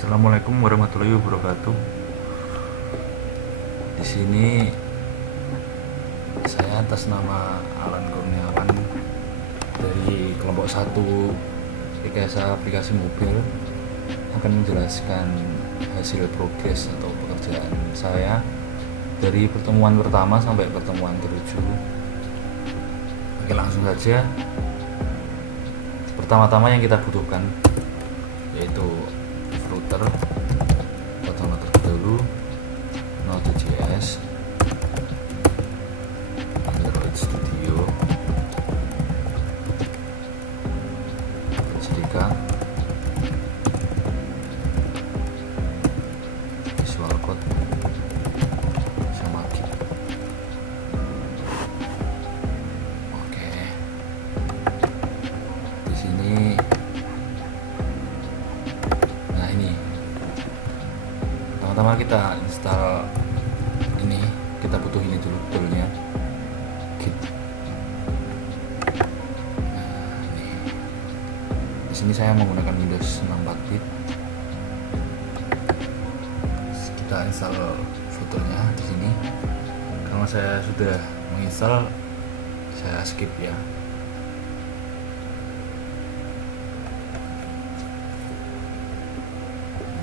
Assalamualaikum warahmatullahi wabarakatuh. Di sini saya atas nama Alan Kurniawan dari kelompok 1 Rekayasa Aplikasi Mobil akan menjelaskan hasil progres atau pekerjaan saya dari pertemuan pertama sampai pertemuan ke-7. Oke, langsung saja. Pertama-tama yang kita butuhkan yaitu router atau router dahulu, Node.js, Android Studio, SDK, Visual Code, sama Git. Oke, di sini. Nah, ini pertama-tama kita install ini, kita butuh ini dulu toolnya, Git. Nah, ini di sini saya menggunakan Windows 64-bit. Kita install footernya di sini. Kalau saya sudah menginstal, saya skip ya.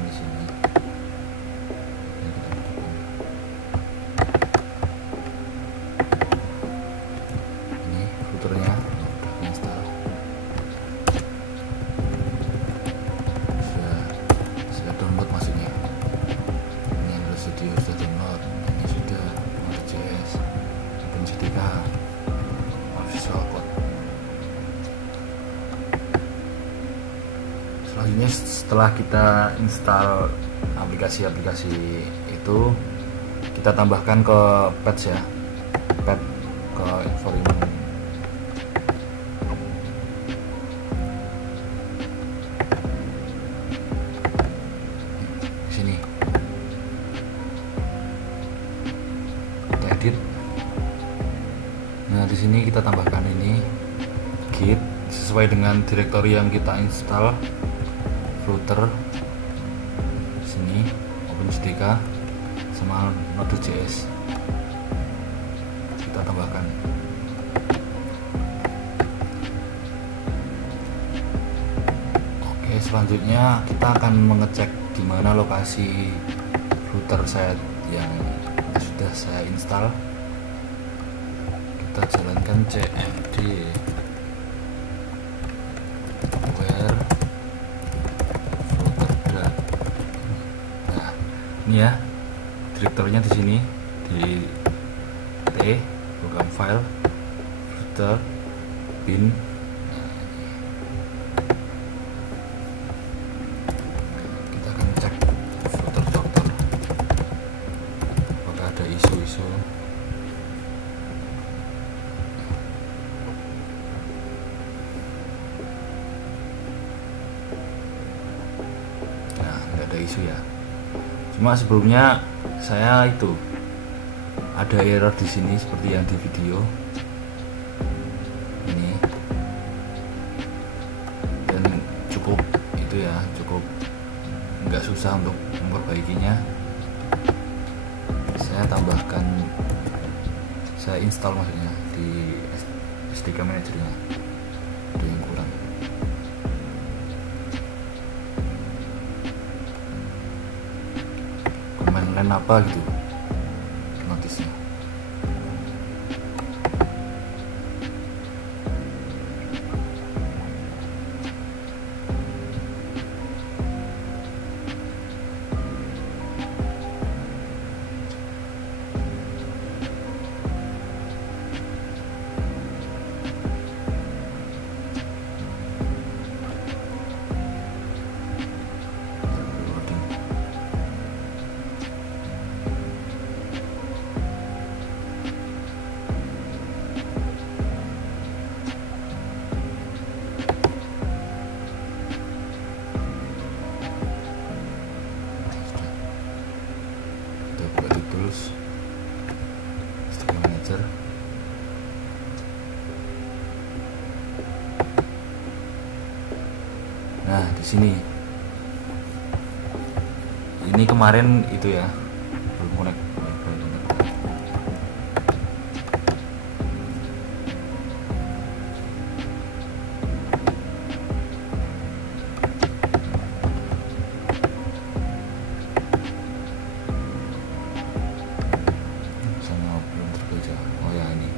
Di sini yang kita butuhkan. Ini footernya udah install. Sudah download maksudnya. Ini Android Studio sudah download. Ini sudah Node.js, OpenJDK, Visual Code. Selanjutnya, setelah kita install aplikasi-aplikasi itu, kita tambahkan ke patch ya, patch ke environment. Di sini kita edit. Nah, di sini kita tambahkan ini Git sesuai dengan direktori yang kita install, router, sini OpenJDK sama Node.js kita tambahkan. Oke, selanjutnya kita akan mengecek di mana lokasi router saya yang sudah saya install. Kita jalankan cmd where router. Nah, ini ya direktorinya di sini, di T program file router bin. Kita akan cek router dokter apakah ada isu-isu. Nah, nggak ada isu ya. Cuma sebelumnya saya itu ada error di sini seperti yang di video ini, dan cukup itu ya, cukup nggak susah untuk memperbaikinya. Saya tambahkan, saya install maksudnya di SDK manajernya, ada yang kurang. Command line apa gitu notisnya. Tools, SDK Manager. Nah, di sini ini kemarin itu ya belum connect wifi internet. Sama belum terbaca. Oh ya ini.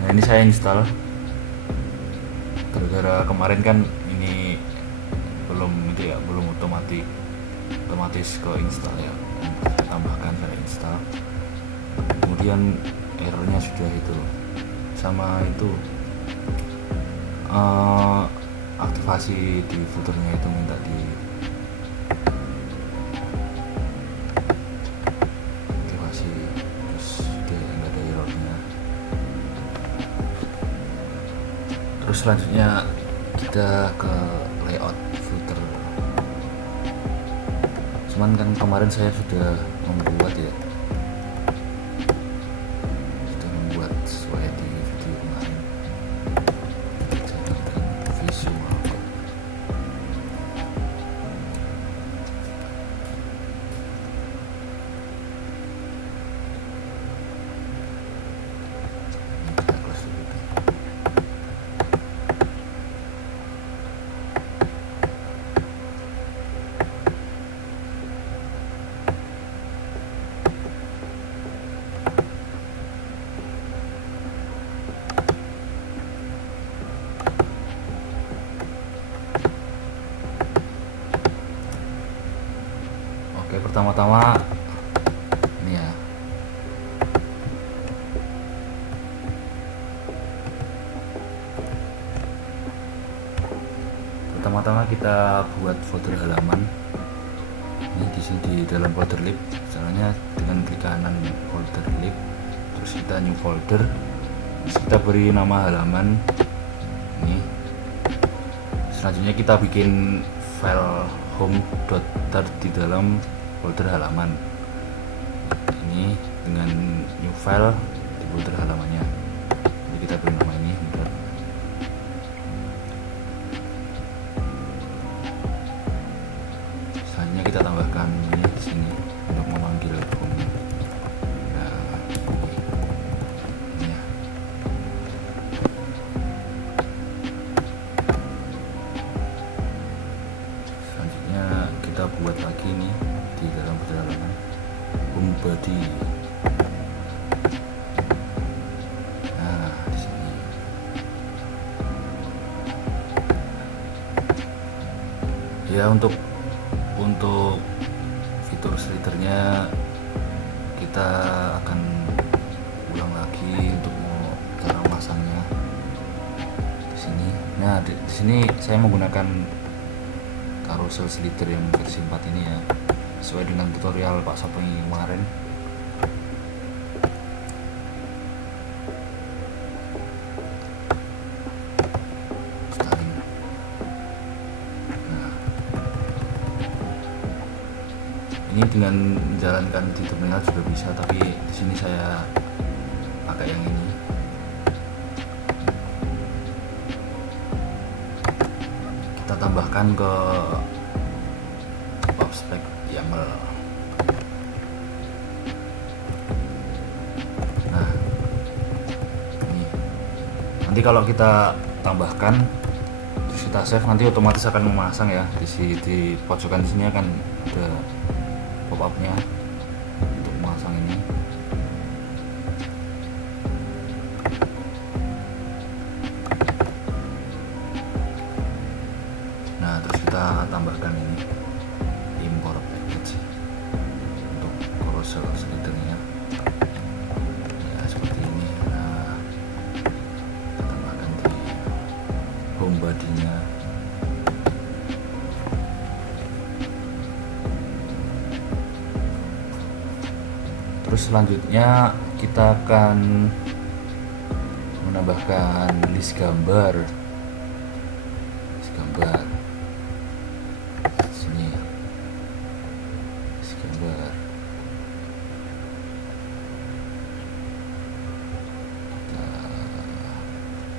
Nah ini saya install. Gara-gara kemarin kan ini belum itu ya, belum otomatis ke install ya. Saya tambahkan, saya install. Kemudian errornya sudah itu. Sama itu aktivasi di footernya itu minta di aktivasi, terus dia nggak ada errornya. Terus selanjutnya kita ke layout footer. Cuman kan kemarin saya sudah membuat sesuai di video kemarin. Saya akan visual. Kita close dulu. Oke, pertama-tama ini ya. Pertama-tama kita buat folder halaman. Ini di sini di dalam folder lib. Caranya dengan klik kanan folder lib, terus kita new folder. Terus kita beri nama halaman. Ini. Selanjutnya kita bikin file home.tar di dalam folder halaman. Ini dengan new file di folder halamannya. Jadi kita beri nama ini. Selanjutnya kita tambahkan ini di sini untuk memanggil home. Nah, ini ya. Selanjutnya kita buat lagi nih di dalam folder halaman home body. Nah, di sini. Ya untuk fitur slidernya kita akan ulang lagi untuk cara masangnya di sini. Nah di sini saya menggunakan carousel slider yang versi 4 ini ya, sesuai dengan tutorial Pak Sopeng kemarin. Ini dengan menjalankan di terminal juga bisa, tapi di sini saya pakai yang ini. Kita tambahkan ke spec YAML. Nah, ini nanti kalau kita tambahkan terus kita save, nanti otomatis akan memasang ya. Di pojokan sini akan ada pop-up-nya untuk memasang ini. Nah, terus kita tambahkan ini import package untuk carousel slidernya ya, seperti ini. Nah, kita tambahkan di home body-nya. Terus selanjutnya kita akan menambahkan list gambar. Sini. List gambar. Kita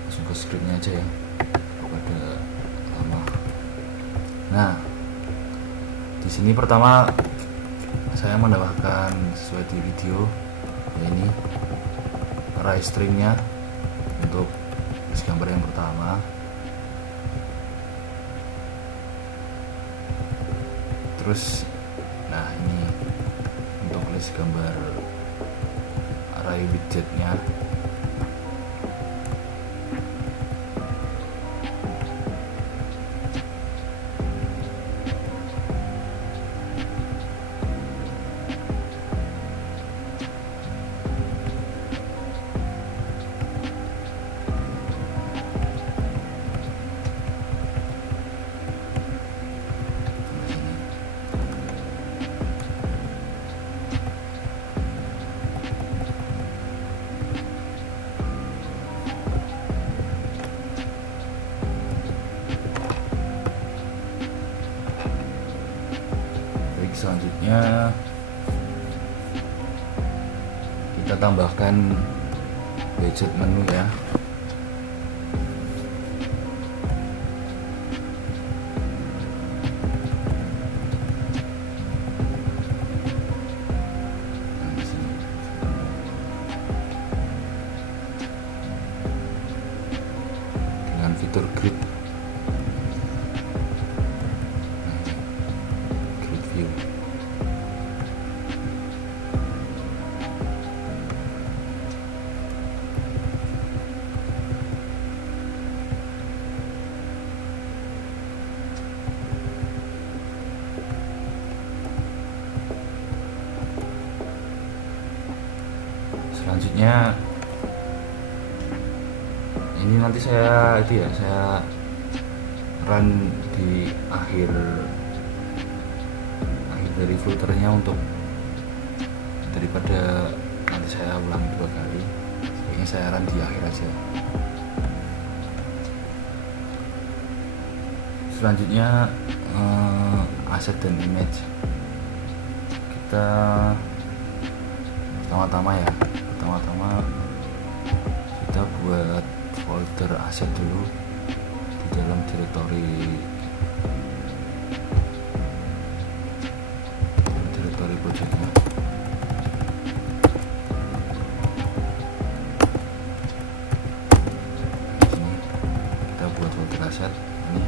langsung ke scriptnya aja ya, kepada lama. Nah, di sini pertama saya menambahkan sesuai di video ya, ini array stringnya untuk list gambar yang pertama. Terus nah ini untuk list gambar array widgetnya. Selanjutnya kita tambahkan widget menu ya. Dengan fitur grid. View. Selanjutnya ini nanti saya run di akhir dari filternya, untuk daripada nanti saya ulang 2 kali, sebaiknya saya run di akhir aja. Selanjutnya aset dan image. Kita pertama-tama kita buat folder aset dulu di dalam direktori projectnya. Di sini kita buat folder aset ini.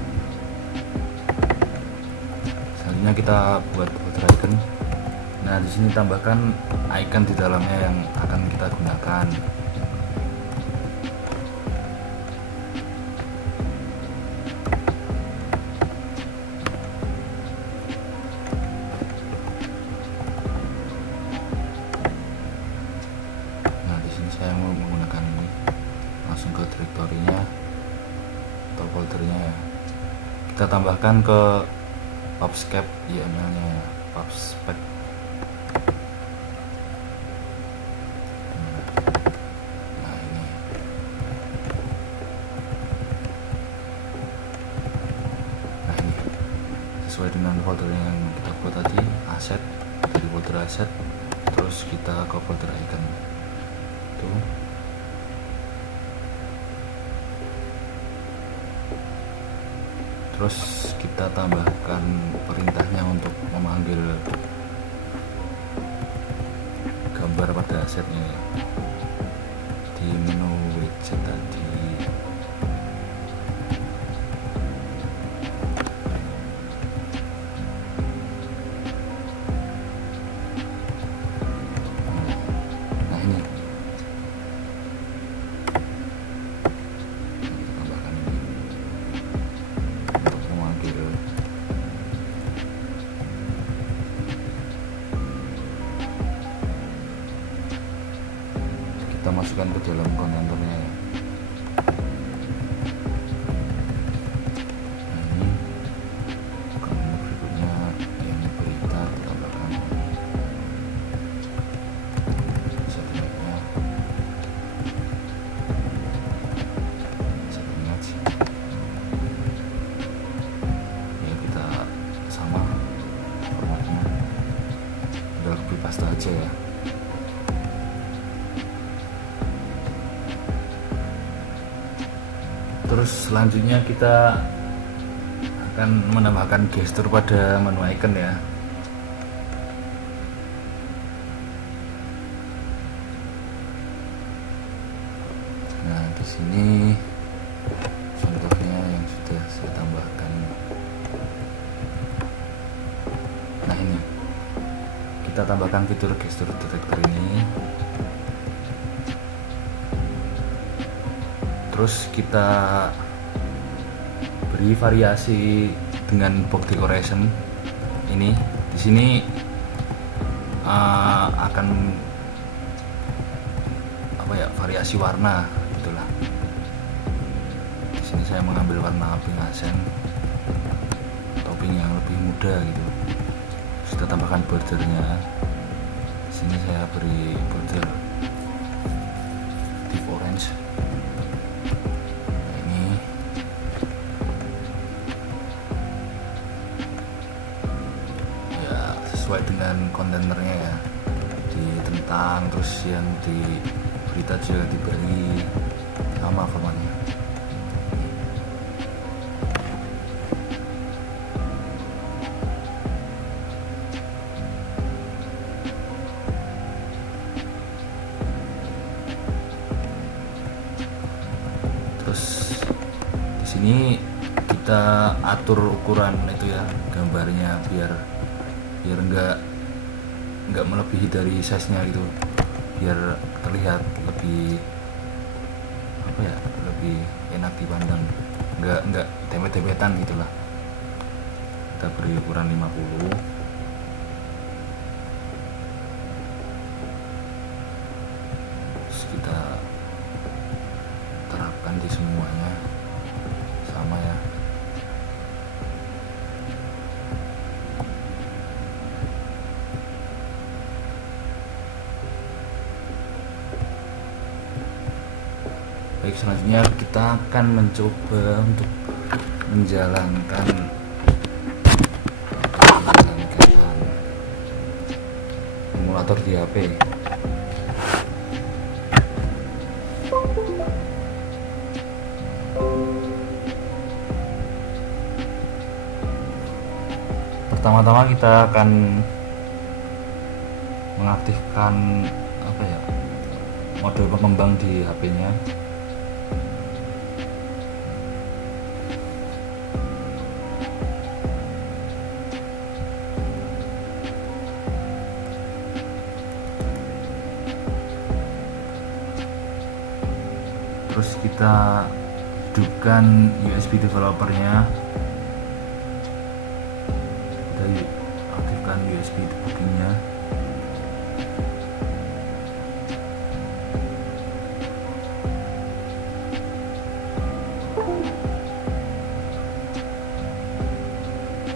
Selanjutnya kita buat folder icon. Nah, di sini tambahkan icon di dalamnya yang akan kita gunakan. Saya mau menggunakan ini, langsung ke direktorinya atau foldernya ya. Kita tambahkan ke PubSpec YAML nya, PubSpec. Nah ini sesuai dengan folder yang kita buat tadi, aset, dari folder aset, terus kita ke folder icon. Terus kita tambahkan perintahnya untuk memanggil gambar pada asetnya di menu widget tadi. Nah ini kita masukkan ke dalam kontentornya ya. Nah ini konten berikutnya yang berita tambahkan setelahnya ya, kita sama formatnya, udah copy paste aja ya. Terus selanjutnya kita akan menambahkan gestur pada menu icon ya. Nah, di sini contohnya yang sudah saya tambahkan. Nah, ini kita tambahkan fitur gesture detector ini. Terus kita beri variasi dengan box decoration ini. Di sini akan variasi warna gitulah. Di sini saya mengambil warna pink asen, topping yang lebih muda gitu. Sudah tambahkan bordernya. Di sini saya beri border deep orange. Nah, ini ya sesuai dengan kontainernya ya, ditentang, terus yang di berita juga diberi sama formatnya. Terus di sini kita atur ukuran itu ya, gambarnya biar nggak melebihi dari size-nya gitu, biar terlihat lebih lebih enak dipandang, nggak dempet-dempetan gitulah. Kita beri ukuran 50. Terus kita terapkan di semuanya sama ya. Baik, selanjutnya kita akan mencoba untuk menjalankan emulator di HP. Pertama-tama kita akan mengaktifkan mode pengembang di HP-nya. Terus kita hidupkan USB developernya. Kita aktifkan USB debuggingnya.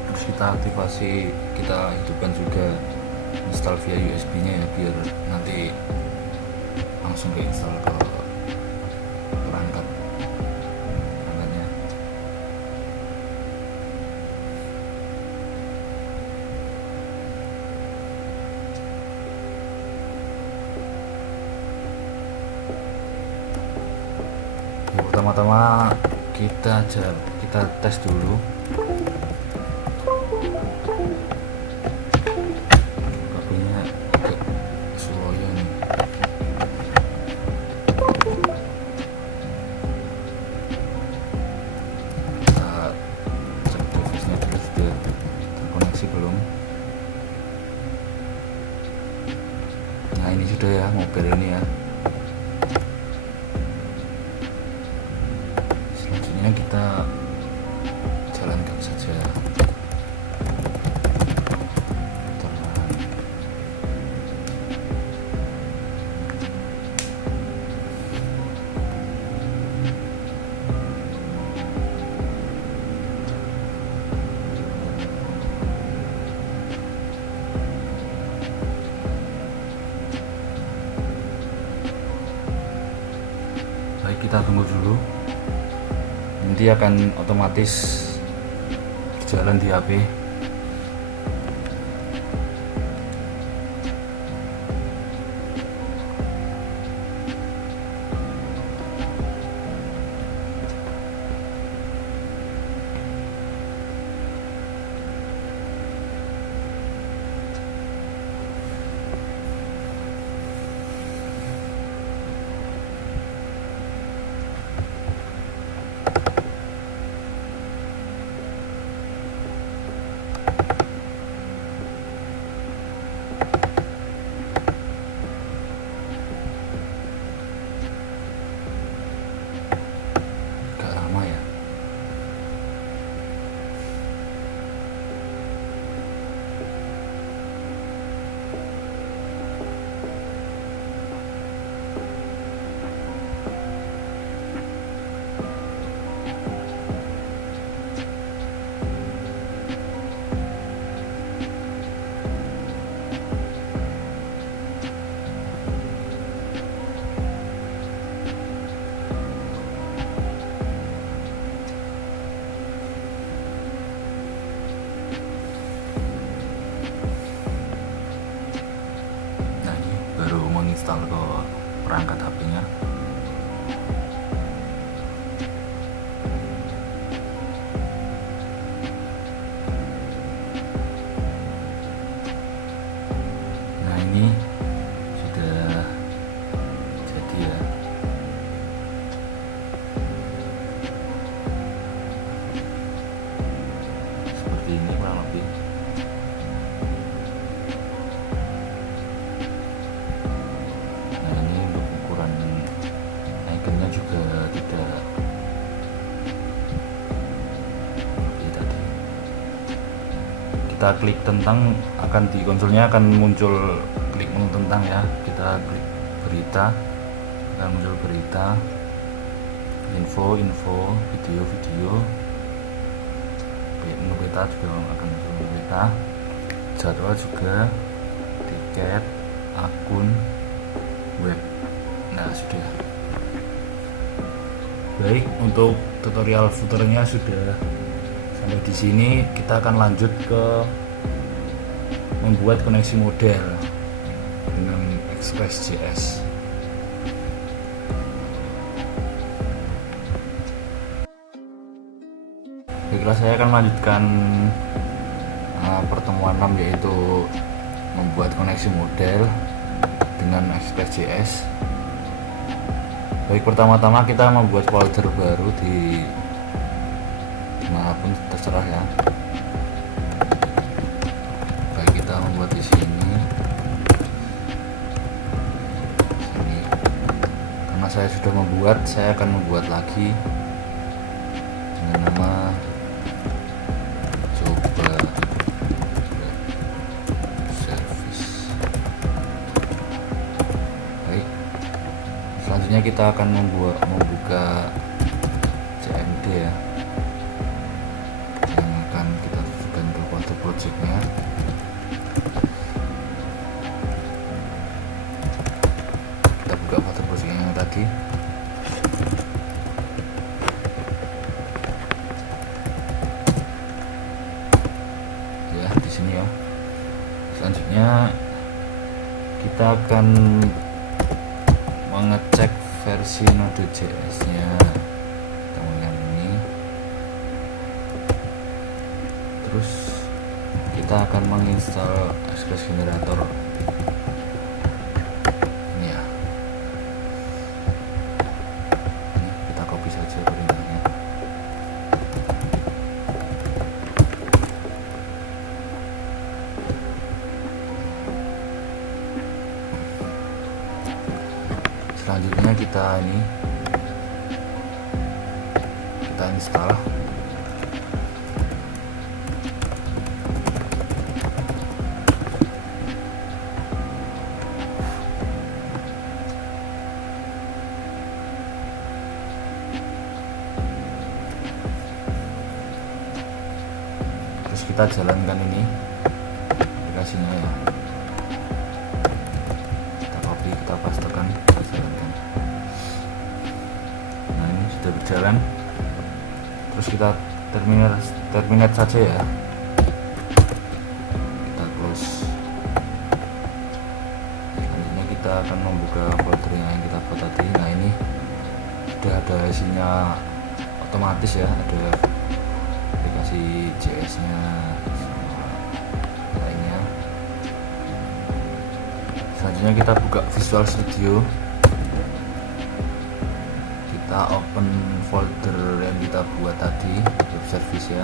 Terus kita aktifasi, kita hidupkan juga install via USB nya ya, biar nanti langsung ke install ke perangkatnya. Pertama-tama kita tes dulu. Kabelnya agak slow nih. Terkoneksi belum? Nah, ini sudah ya, mobil ini ya. Selanjutnya kita jalankan saja. Baik, kita tunggu dulu. Nanti akan otomatis berjalan di HP. install ke perangkat HP-nya. Nah, ini sudah jadi ya. Seperti ini kurang lebih. Nah, ini untuk ukuran ikonnya juga tidak seperti tadi. Kita klik tentang, akan di konsolnya akan muncul klik menu tentang ya. Kita klik berita, akan muncul berita, info, video, menu peta juga akan muncul menu peta, jadwal juga, tiket, akun, web. Nah, sudah. Baik, untuk tutorial footernya sudah sampai di sini. Kita akan lanjut ke membuat koneksi model dengan Express.js. Baiklah, saya akan melanjutkan pertemuan 6, yaitu membuat koneksi model dengan Express.js. Baik, pertama-tama kita membuat folder baru di dimanapun terserah ya. Baik, kita membuat di sini. Karena saya sudah membuat, saya akan membuat lagi dengan nama coba service. Baik, selanjutnya kita akan membuka CMD ya, yang akan kita tujukan ke foto projectnya. Kita buka foto projectnya yang tadi. Ya, di sini ya. Selanjutnya kita akan mengecek versi Node.js nya yang ini. Terus kita akan menginstal Express Generator ini ya. Ini kita copy saja perintahnya. Selanjutnya kita install. Terus kita jalankan ini aplikasinya ya. Kita copy, kita pastekan, kita jalankan. Nah, ini sudah berjalan. Terus kita terminate saja ya. Kita close. Selanjutnya kita akan membuka folder yang kita buat tadi. Nah, ini sudah ada isinya otomatis ya, ada aplikasi JS nya lainnya. Selanjutnya kita buka Visual Studio, kita open folder yang kita buat tadi, web service ya.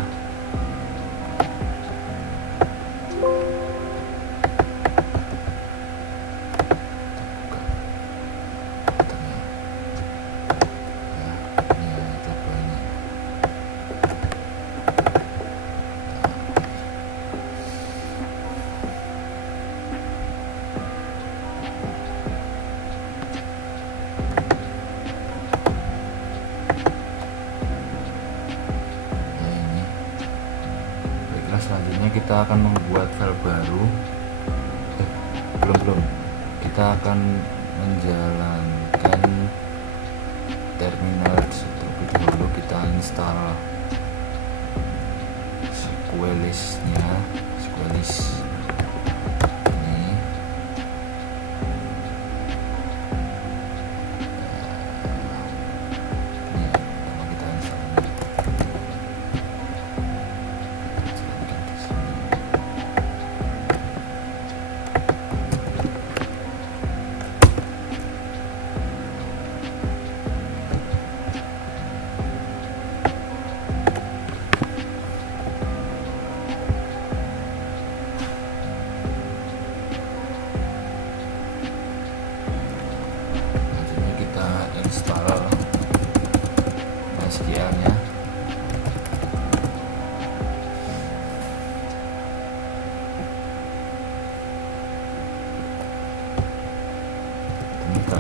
Selanjutnya kita akan membuat file baru. Belum. Kita akan menjalankan terminal terlebih dahulu. Kita install Squalist-nya, Squalist ini.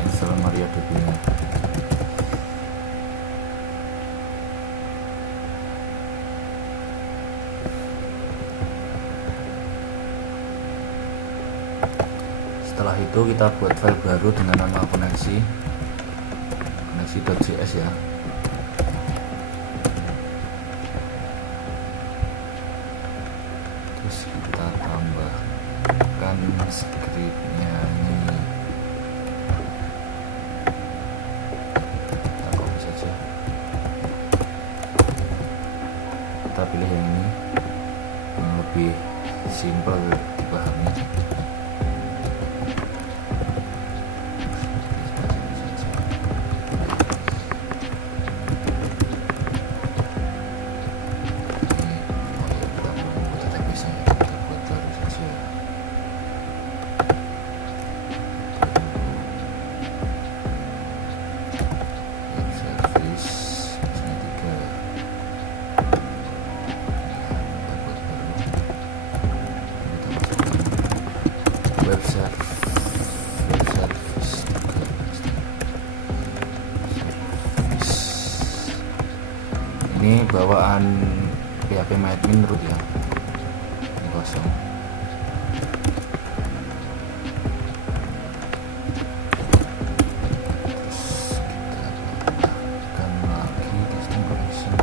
install MariaDB nya. Setelah itu kita buat file baru dengan nama koneksi.js ya. Terus kita tambahkan scriptnya ini, kita copy saja, kita pilih yang ini yang lebih simple dipahami. Ini bawaan PHP MyAdmin root ya, ini kosong. Terus kita tambahkan lagi custom connection.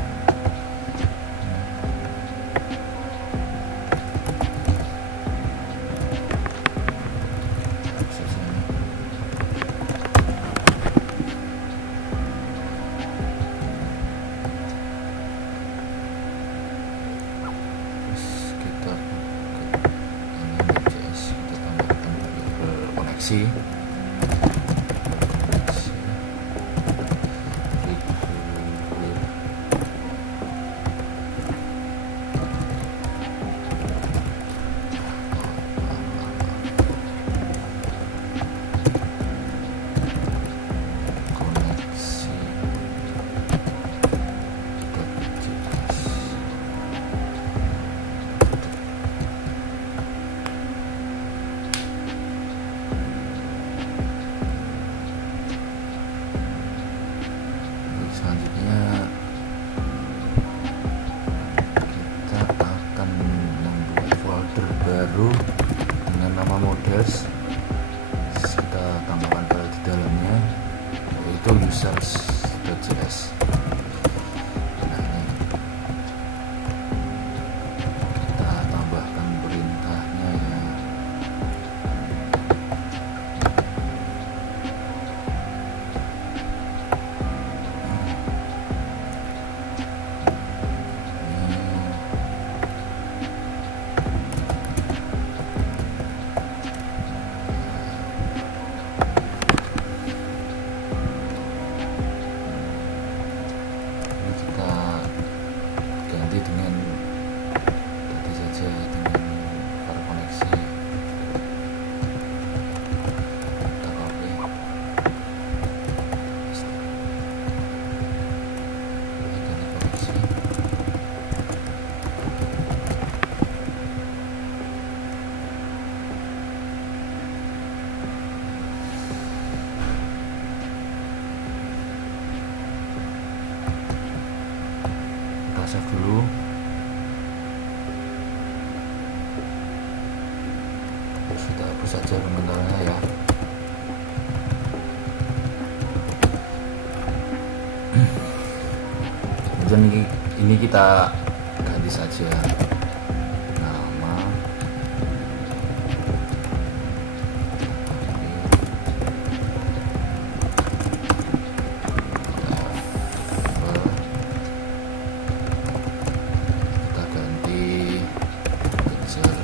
Koneksi selanjutnya kita akan membuat folder baru dengan nama models. Kita tambahkan file di dalamnya yaitu users.js. Nah, ini kita tambahkan perintahnya ya. Dengan ganti saja dengan para koneksi, kita copy, ganti koneksi. Kita save dulu. Kita hapus saja komentarnya ya. Kemudian ini kita ganti saja nama, kita ganti picture.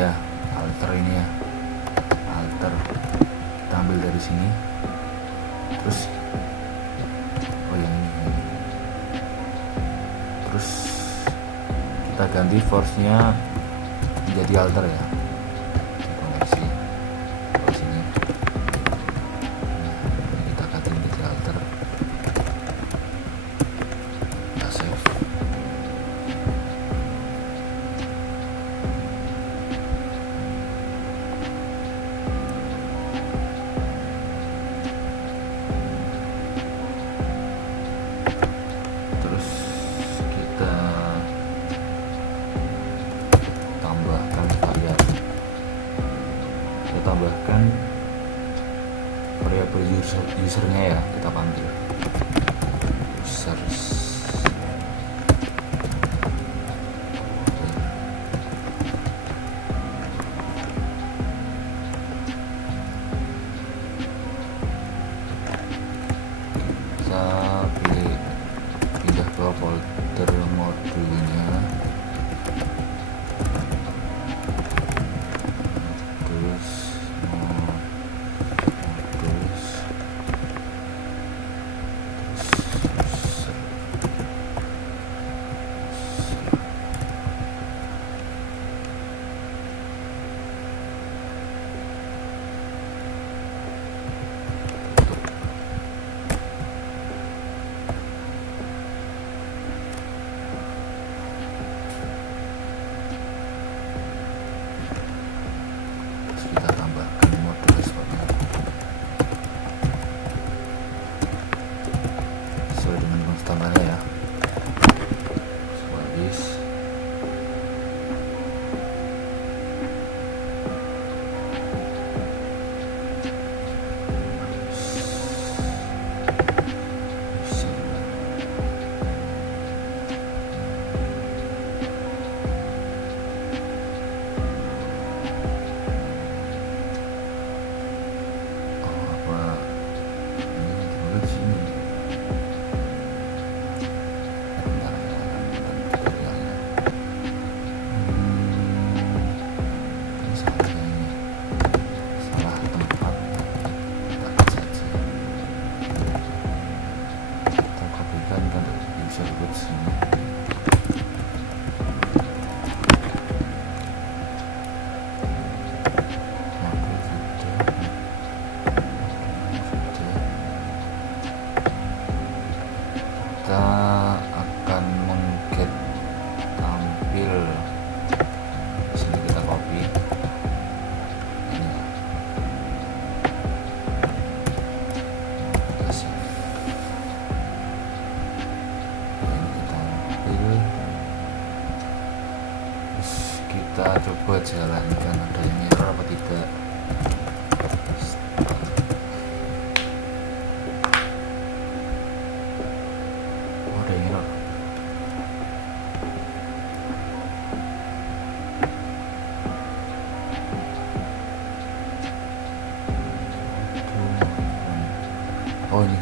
ya, alter ini ya, alter kita ambil dari sini, terus yang ini. Terus kita ganti force-nya menjadi alter ya, koneksi ke sini. Kita ganti menjadi alter, kita save. Terus kita tambahkan variabel, kita tambahkan variabel usernya ya, kita panggil users. Kita pindah ke folder modulnya, terus kita tambahkan mode responnya sesuai dengan standarnya ya. Habis kita akan mengget tampil di sini, kita copy ini ya. Kita save. Ini kita ambil, terus kita coba jalankan ada yang error apa tidak. Oh ini,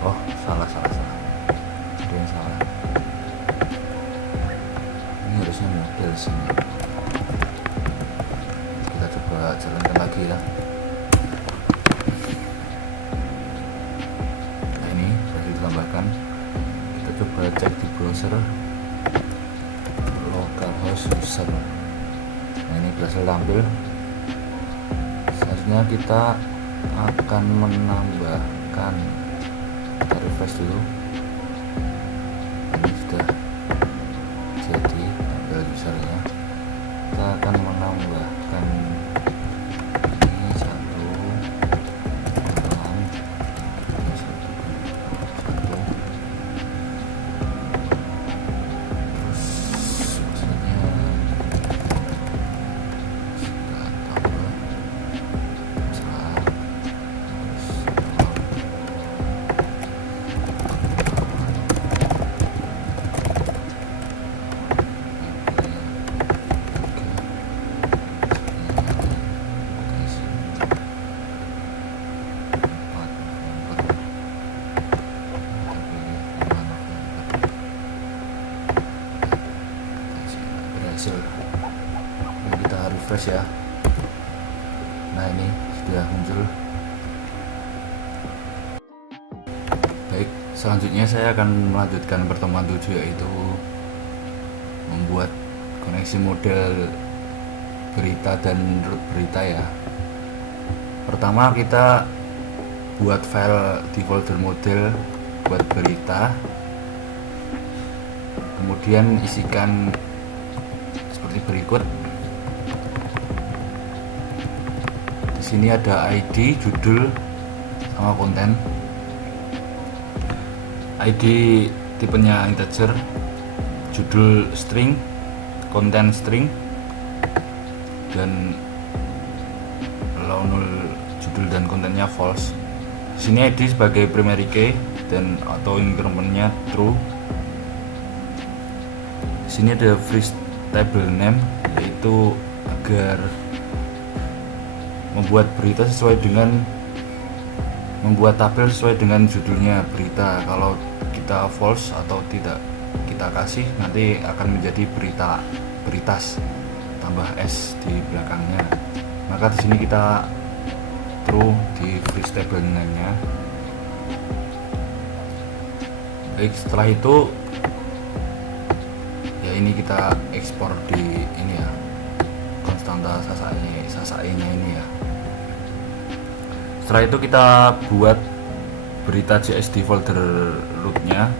oh salah, ada yang salah. Ini harusnya model sini. Kita coba jalankan lagi ya. Nah ini sudah ditambahkan. Kita coba cek di browser localhost user. Nah ini berhasil tampil. Selanjutnya kita akan menambahkan, kita refresh dulu. Ini sudah jadi tampil usernya. Kita akan menambahkan ini satu berhasil. Kita refresh ya. Nah, ini sudah muncul. Baik, selanjutnya saya akan melanjutkan pertemuan 7, yaitu membuat koneksi model berita dan root berita ya. Pertama kita buat file di folder model buat berita, kemudian isikan seperti berikut. Di sini ada ID, judul, sama konten. ID tipenya integer, judul string, konten string, dan kalau null judul dan kontennya false. Di sini ID sebagai primary key dan auto incrementnya true. Di sini ada free table name, yaitu agar membuat berita sesuai dengan membuat tabel sesuai dengan judulnya berita. Kalau kita false atau tidak kita kasih, nanti akan menjadi beritas tambah s di belakangnya. Maka di sini kita true di free table name-nya. Baik, setelah itu ya ini kita ekspor di ini ya, konstanta sasae-nya ini ya. Setelah itu kita buat berita JS di folder root-nya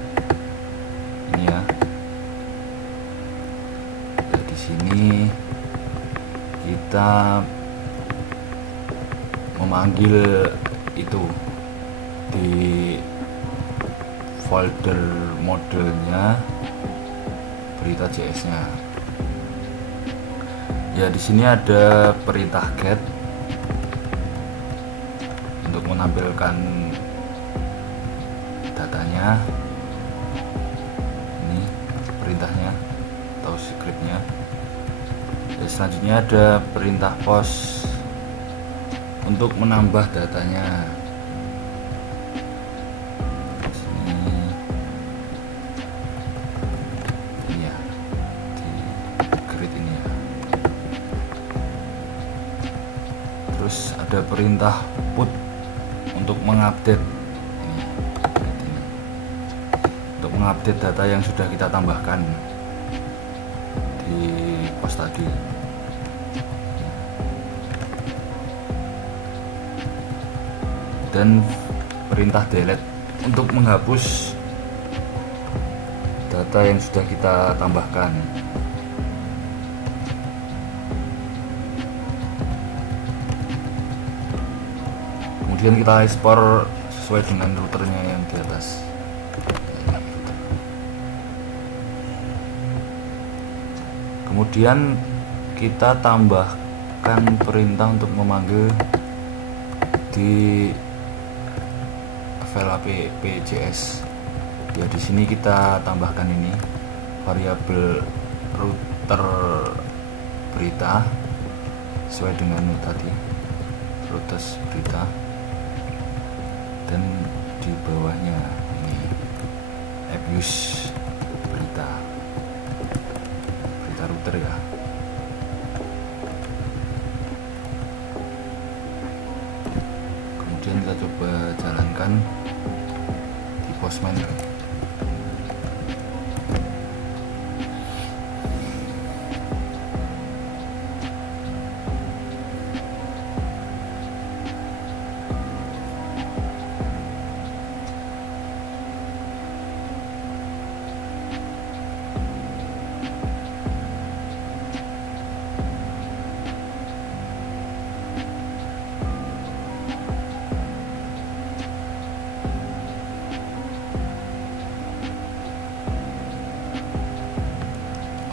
ini ya. Di sini kita memanggil itu di folder modelnya berita JS-nya. Ya, di sini ada perintah get untuk menampilkan datanya. Ini perintahnya atau scriptnya. Dan selanjutnya ada perintah post untuk menambah datanya. Ini ya, di grid ini ya. Terus ada perintah put untuk mengupdate ini, untuk mengupdate data yang sudah kita tambahkan di post tadi. Dan perintah delete untuk menghapus data yang sudah kita tambahkan. Kemudian kita ekspor sesuai dengan routernya yang di atas. Kemudian kita tambahkan perintah untuk memanggil di file app.js. Ya, di sini kita tambahkan ini variabel router berita sesuai dengan tadi, routers berita, dan di bawahnya ini abuse berita router ya. Kemudian kita coba jalankan di Postman.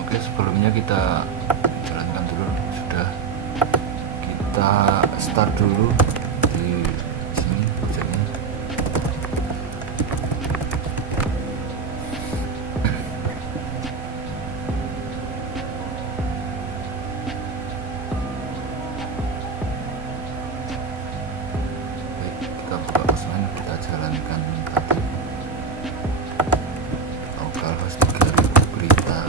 Oke, sebelumnya kita jalankan dulu, sudah kita start dulu di sini bujangnya. Baik, kita buka Postman, kita jalankan tadi localhost 3000 berita.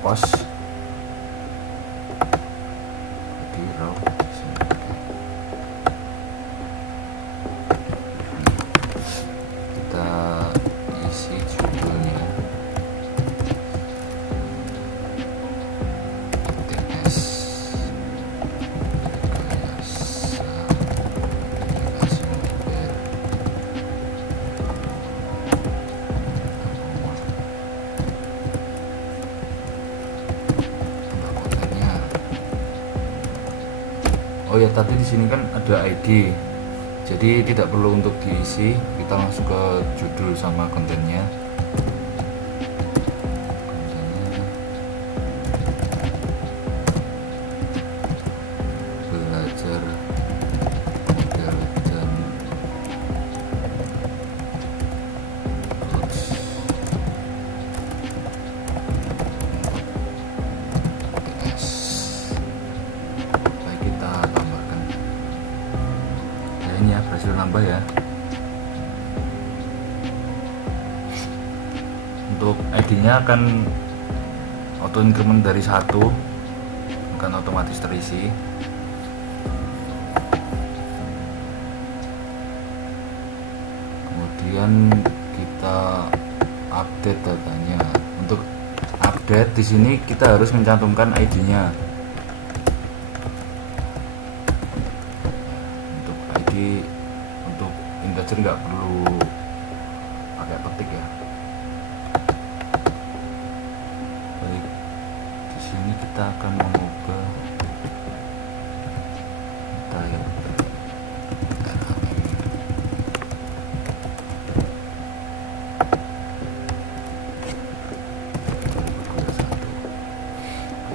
pos di row sini. Kita isi judulnya TS rekayasa aplikasi mobil. Oh ya, tadi di sini kan ada ID, jadi tidak perlu untuk diisi, kita langsung ke judul sama kontennya. Belajar model dan roots TS. Baik, kita tambahkan. Nah, ini ya, berhasil nambah ya. Untuk ID-nya akan auto increment dari 1, akan otomatis terisi. Kemudian kita update datanya. Untuk update di sini kita harus mencantumkan ID-nya. Untuk ID untuk integer nggak perlu pakai petik ya. Baik, di sini kita akan mengubah type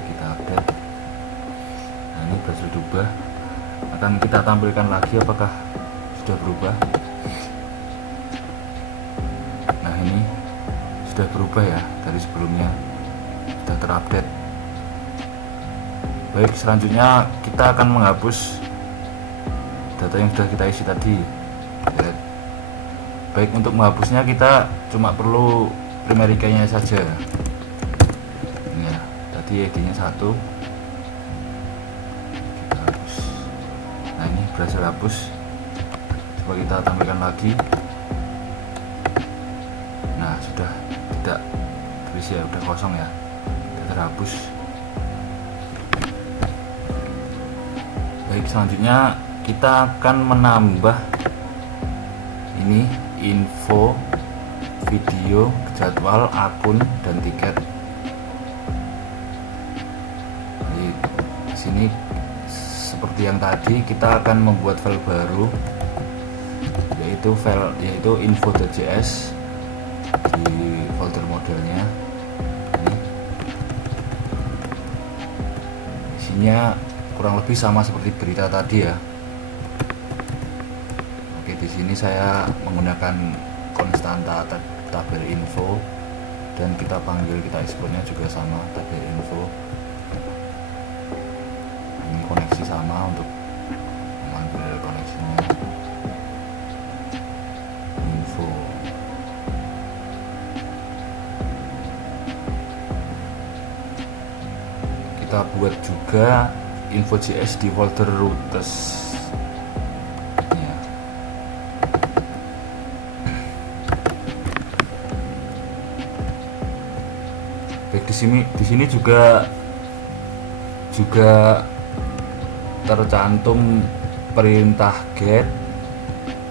kita update. Nah, ini berhasil diubah. Akan kita tampilkan lagi apakah sudah berubah. Nah, ini sudah berubah ya, dari sebelumnya sudah terupdate. Baik, selanjutnya kita akan menghapus data yang sudah kita isi tadi. Baik, untuk menghapusnya kita cuma perlu primary key-nya saja. Ini ya, tadi ID-nya 1. Kita hapus. Nah, ini berhasil hapus. Coba kita tampilkan lagi. Nah, sudah tidak terisi ya, sudah kosong ya, sudah terhapus. Baik, selanjutnya kita akan menambah ini info, video, jadwal, akun, dan tiket. Di sini seperti yang tadi kita akan membuat file baru, yaitu info.js di folder modelnya. Ini isinya kurang lebih sama seperti berita tadi ya. Oke, di sini saya menggunakan konstanta tabel info, dan kita ekspornya juga sama, tabel info. Ini koneksi sama untuk mengambil koneksinya. Info. Kita buat juga info.js di folder routes ya. Baik, di sini juga tercantum perintah get,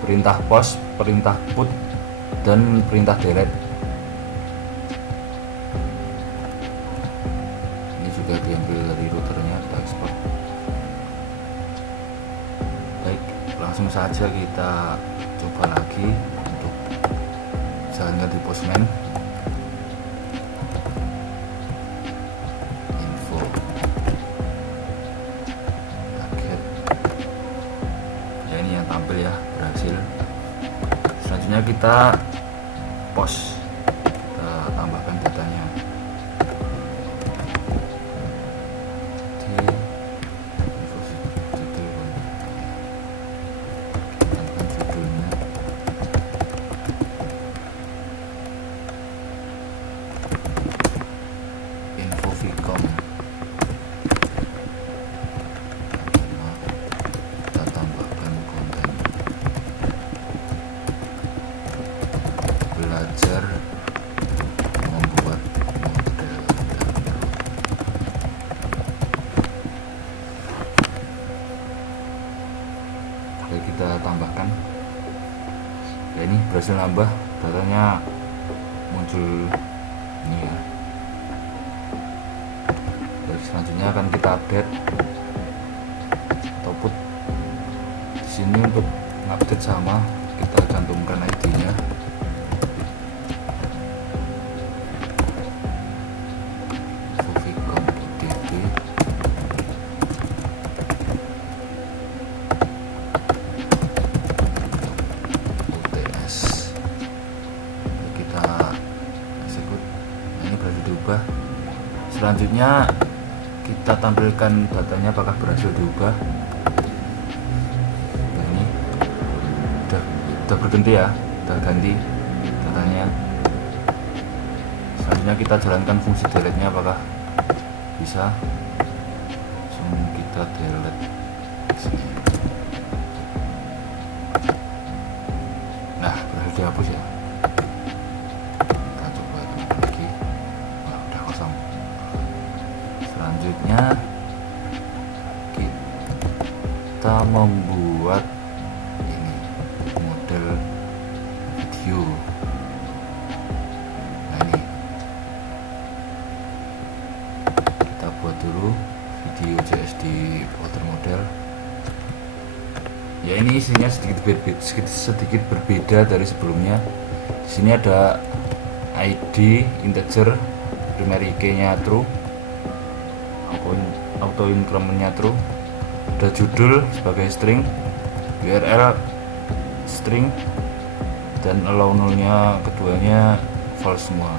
perintah post, perintah put, dan perintah delete. Ini juga diambil dari routernya, kita ekspor. Baik, langsung saja kita coba lagi untuk jalannya di Postman. Info target ya, ini yang tampil ya, berhasil. Selanjutnya kita post, kita tambahkan datanya. Oke, kita tambahkan ya, ini berhasil nambah, datanya muncul ini ya. Dan selanjutnya akan kita update output. Di sini untuk update sama kita cantumkan ID-nya. Vcom.db UTS. Kita execute. Nah, ini berhasil diubah. Selanjutnya kita tampilkan datanya apakah berhasil diubah. Nah, ini udah berganti ya, udah ganti datanya. Selanjutnya kita jalankan fungsi delete nya apakah bisa. Langsung kita delete di sini. Nah, berhasil dihapus ya. Kita coba lagi. Wah, udah kosong. Selanjutnya kita membuat ini model video. Nah, ini kita buat dulu video JS di folder model ya. Ini isinya sedikit berbeda dari sebelumnya. Di sini ada ID integer, primary key nya true, auto increment nya true, ada judul sebagai string, URL string, dan allow null nya keduanya false semua.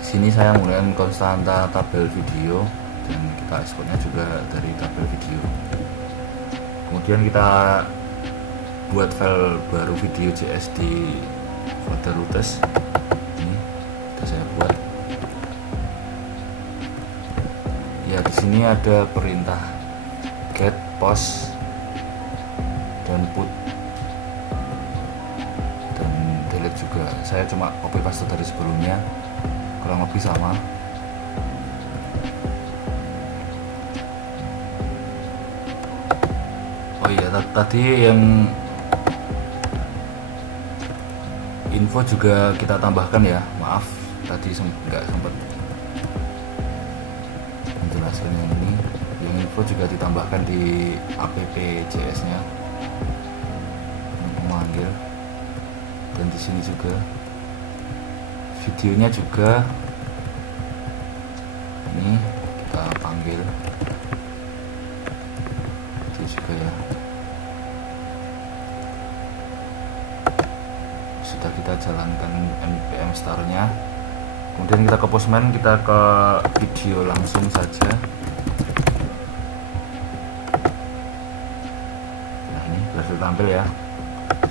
Di sini saya menggunakan konstanta tabel video dan kita ekspornya juga dari tabel video. Kemudian kita buat file baru video JS di folder routes. Ini sudah saya buat. Ya, di sini ada perintah get, post, dan put, dan delete juga. Saya cuma copy paste dari sebelumnya, kurang lebih sama. Oh iya, tadi yang info juga kita tambahkan ya, maaf tadi nggak sempat menjelaskan yang ini. Yang info juga ditambahkan di app.js nya memanggil, dan di sini juga videonya juga ini kita panggil itu juga ya. Sudah kita jalankan npm star nya, kemudian kita ke postman, kita ke video langsung saja. Nah, ini berhasil tampil ya.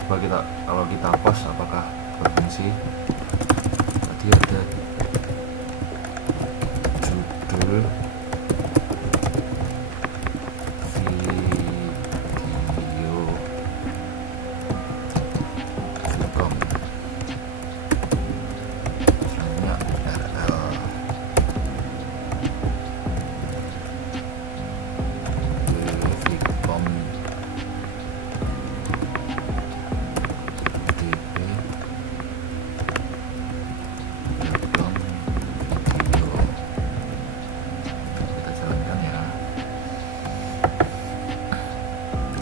Coba kalau kita post apakah berfungsi. Tadi ada judul video Vcom, selanjutnya URL Vcom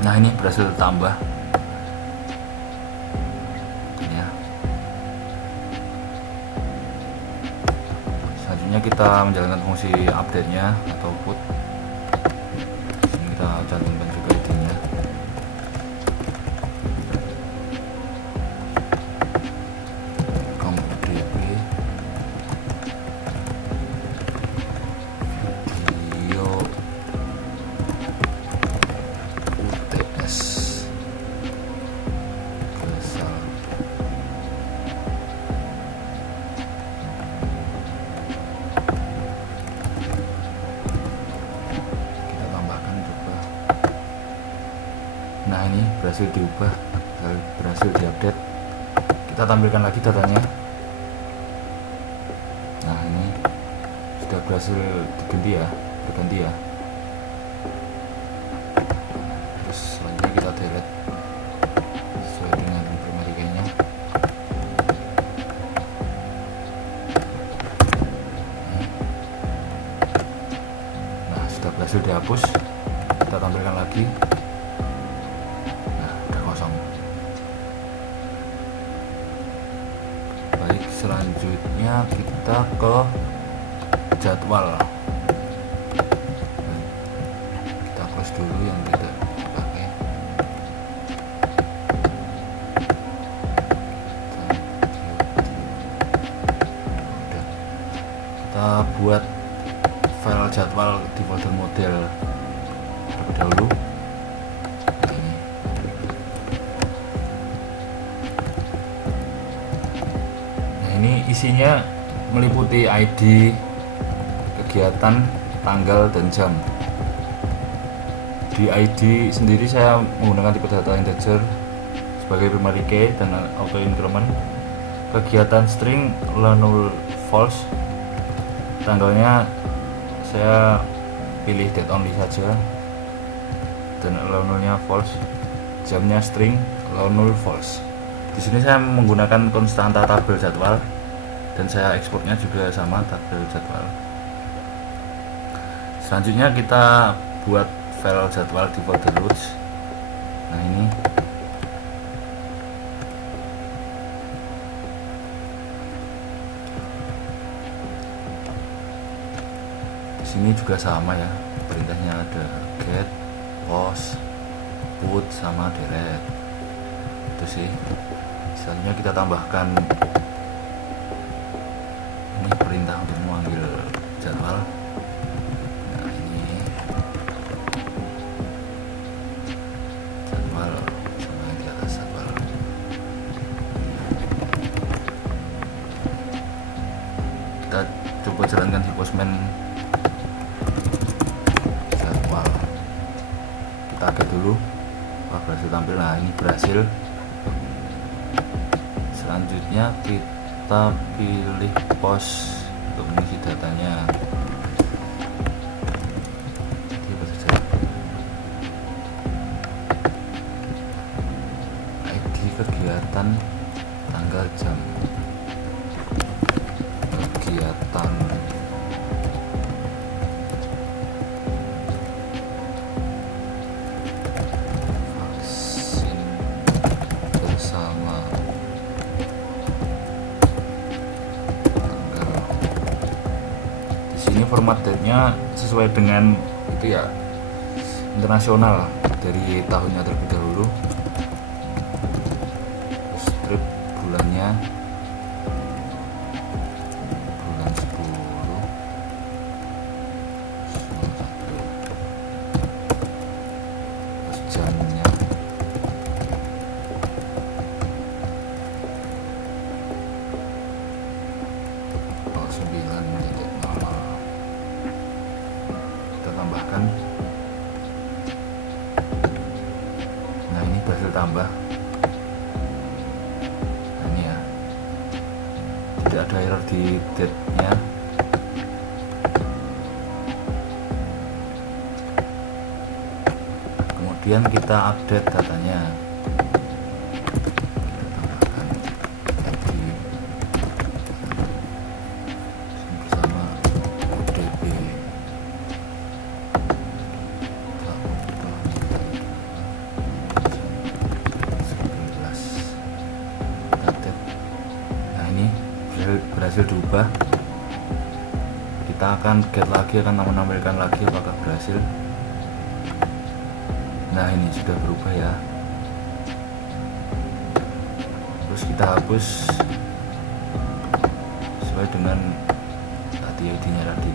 Nah, ini berhasil tambah ya. Selanjutnya kita menjalankan fungsi update nya atau put. Sini kita cantumkan juga ID-nya. Vcom.db video UTS Kesal. Kita tambahkan coba. Nah, ini berhasil diubah, berhasil diupdate. Kita tampilkan lagi datanya. Nah, ini sudah berhasil berganti ya. dihapus, kita tampilkan lagi. Nah, udah kosong. Baik, selanjutnya kita ke jadwal. Kita close dulu yang tidak dipakai. Kita buat file jadwal di folder model terlebih dahulu. Ini. Nah, ini isinya meliputi ID, kegiatan, tanggal, dan jam. Di ID sendiri saya menggunakan tipe data integer sebagai primary key dan auto increment. Kegiatan string null false. Tanggalnya saya pilih date only saja dan nullnya false. Jamnya string null false. Di sini saya menggunakan konstanta tabel jadwal dan saya ekspornya juga sama tabel jadwal. Selanjutnya kita buat file jadwal di folder root. Nah, ini sini juga sama ya, perintahnya ada get, post, put, sama delete. Itu sih. Selanjutnya kita tambahkan ini perintah untuk memanggil jadwal. Nah, ini jadwal sama yang di atas jadwal. Kita coba jalankan di Postman. Target dulu, berhasil tampil. Nah, ini berhasil. Selanjutnya kita pilih post untuk mengisi datanya. ID, kegiatan, tanggal, jam. Kegiatan ini format date-nya sesuai dengan itu ya, internasional dari tahunnya terlebih dahulu. Strip bulannya bulan 10 terus jamnya tambahkan. Nah, ini berhasil tambah. Nah, ini ya, tidak ada error di date nya. Kemudian kita update datanya. Berhasil diubah. Kita akan get lagi, akan menampilkan lagi apakah berhasil. Nah, ini sudah berubah ya. Terus kita hapus sesuai dengan tadi ID-nya tadi.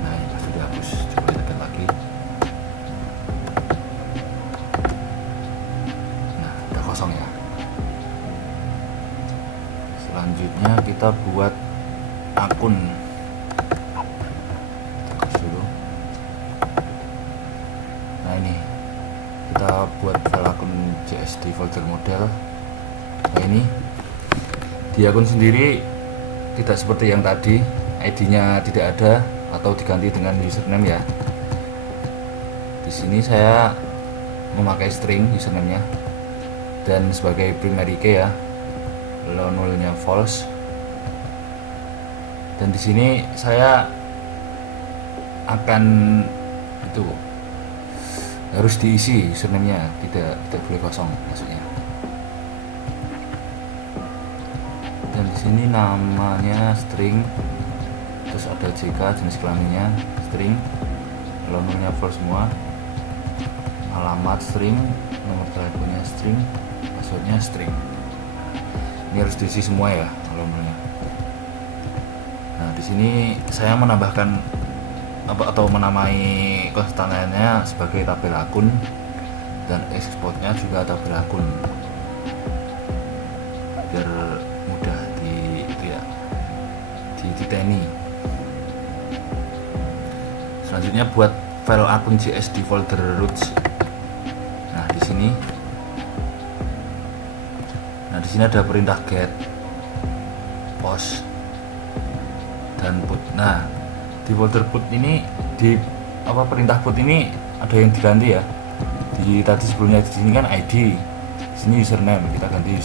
Nah, ini sudah dihapus. Coba kita get lagi. Nah, udah kosong ya. Selanjutnya kita buat akun. Dulu. Nah, ini kita buat file akun JS di folder model. Nah, ini di akun sendiri tidak seperti yang tadi, ID-nya tidak ada atau diganti dengan username ya. Di sini saya memakai string username-nya dan sebagai primary key ya, nullnya false. Dan di sini saya akan itu harus diisi username-nya, tidak boleh kosong maksudnya. Dan di sini namanya string, terus ada JK jenis kelaminnya string, nomornya full semua, alamat string, nomor teleponnya string, passwordnya string. Ini harus diisi semua ya nomornya. Nah di sini saya menambahkan atau menamai konstannya sebagai tabel akun, dan exportnya juga tabel akun biar mudah dititeni. Selanjutnya buat file akun JS di folder roots. Nah di sini ada perintah get, post, dan put. Nah di folder put ini, di perintah put ini ada yang diganti ya. Di tadi sebelumnya di sini kan ID, di sini username, kita ganti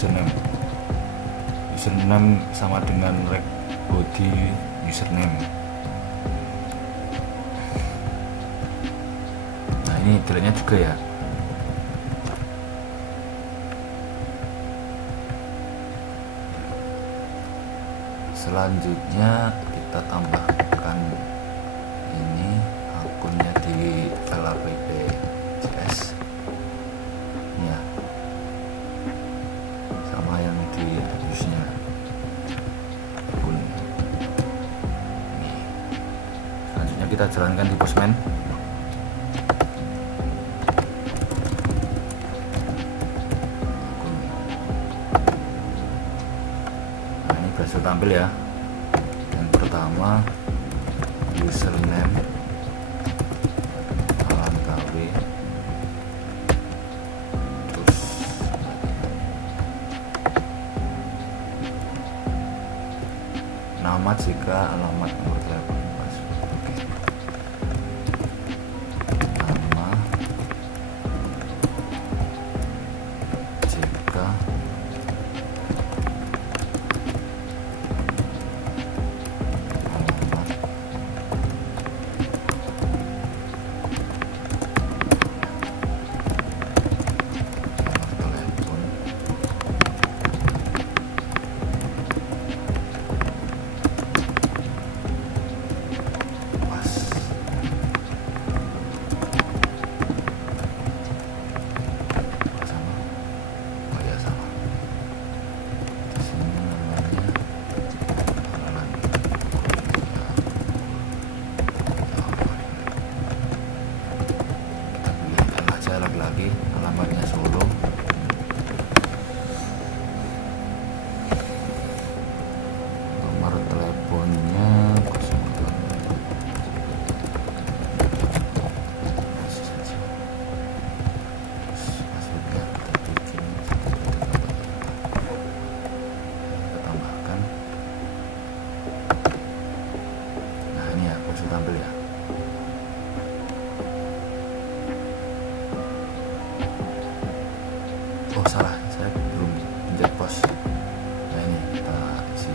username sama dengan rect body username. Nah ini delete-nya juga ya. Selanjutnya kita tambahkan ini akunnya di file app.js ya, sama yang di abuse-nya akun ini. Selanjutnya kita jalankan di Postman. Nah ini berhasil tampil ya. Yang pertama username Alan KW, terus nama jika alamat nomor telepon password. Oke. Nama jika lagi alamatnya Solo, nomor teleponnya 08. Tambahkan. Nah ini ya bisa tampil ya. Oh salah, saya belum pencet pos. Nah ini kita isi.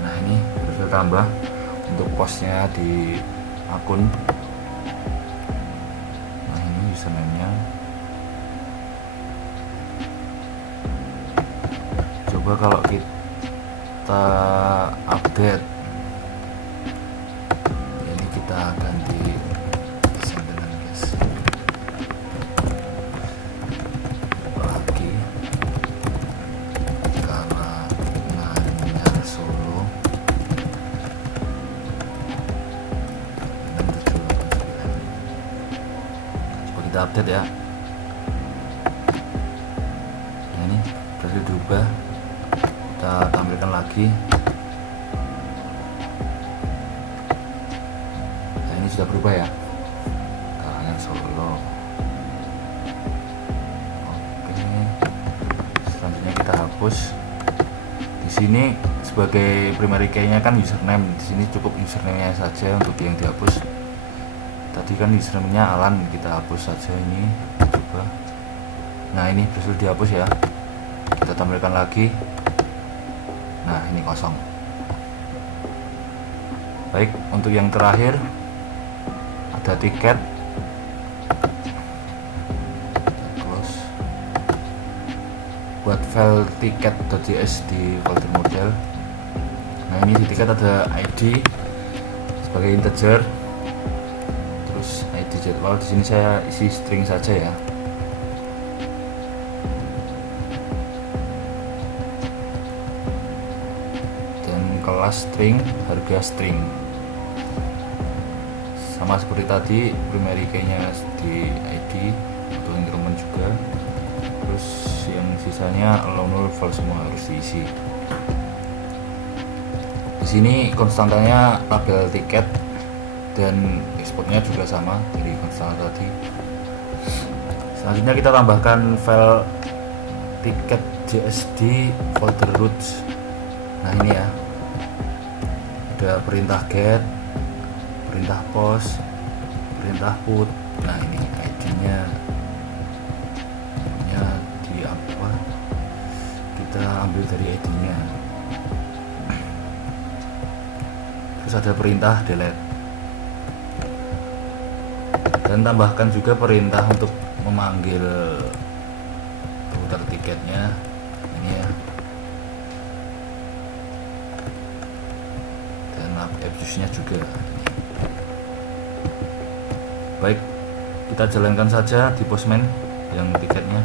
Nah ini terus tambah untuk posnya di akun. Nah ini username-nya. Coba kalau kita update, ini kita ganti sentenan guys. Kita update ya. Nah, ini berhasil diubah, kita tampilkan lagi. Nah ini sudah berubah ya, Karangan Solo. Oke, selanjutnya kita hapus. Di sini sebagai primary key-nya kan username, di sini cukup username-nya saja untuk yang dihapus. Tadi kan username-nya Alan, kita hapus saja ini. Coba. Nah ini berhasil dihapus ya. Kita tampilkan lagi. Nah ini kosong. Baik, untuk yang terakhir ada tiket. Close. Buat file tiket.js di folder model. Nah, ini di tiket ada ID sebagai integer, terus ID jadwal. Di sini saya isi string saja ya. Dan kelas string, harga string. Sama seperti tadi, primary key-nya di ID atau increment juga. Terus yang sisanya allow null false semua harus diisi. Di sini konstantanya label tiket dan exportnya juga sama dari konstanta tadi. Selanjutnya kita tambahkan file tiket.js di folder roots. Nah, ini ya, ada perintah get, perintah post, perintah put. Nah, ini ID-nya di apa, kita ambil dari ID-nya. Terus ada perintah delete, dan tambahkan juga perintah untuk memanggil router tiketnya. Ini ya, dan abuse-nya juga. Baik, kita jalankan saja di Postman yang tiketnya.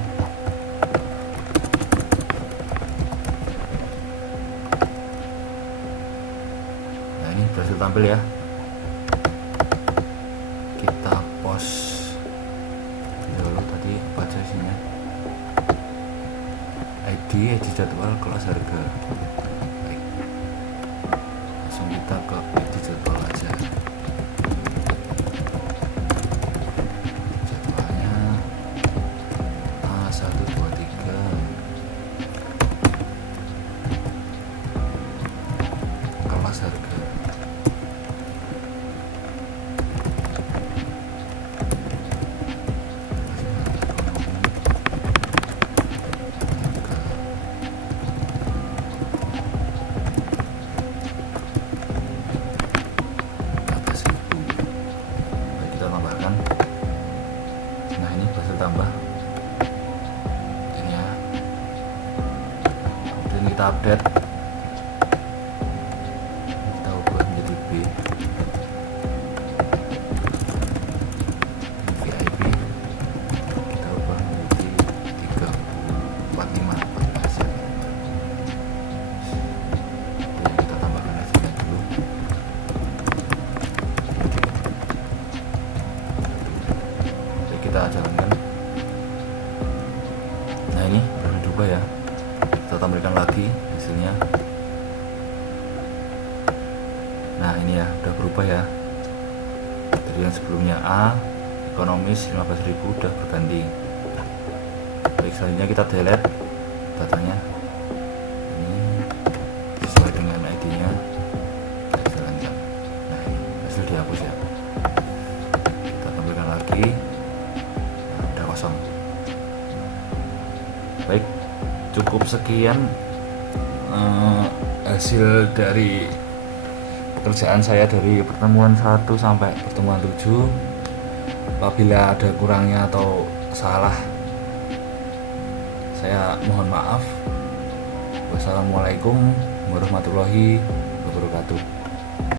Nah, ini berhasil tampil ya. Kita post dulu tadi, baca isinya. ID jadwal, kelas harga. Baik, langsung kita ke ID jadwal aja. Jadwalnya A1, 2, 3. Kelas harga. Tambahkan. Nah, ini berhasil tambah ini ya. Kemudian kita update, kita ubah menjadi B. VIP kita ubah menjadi 345 hasil. Dan kita tambahkan hasilnya dulu. Kita jalankan. Nah, ini baru diubah ya. Kita tampilkan lagi hasilnya. Nah, ini ya, udah berubah ya. Dari yang sebelumnya A, ekonomis 15.000 udah berganti. Baik, selanjutnya kita delete datanya. Ini sesuai dengan ID-nya. Kita jalankan. Nah, ini hasil dihapus ya. Kita tampilkan lagi. Kosong. Baik, cukup sekian hasil dari pekerjaan saya dari pertemuan 1 sampai pertemuan 7. Apabila ada kurangnya atau salah, saya mohon maaf. Wassalamualaikum warahmatullahi wabarakatuh.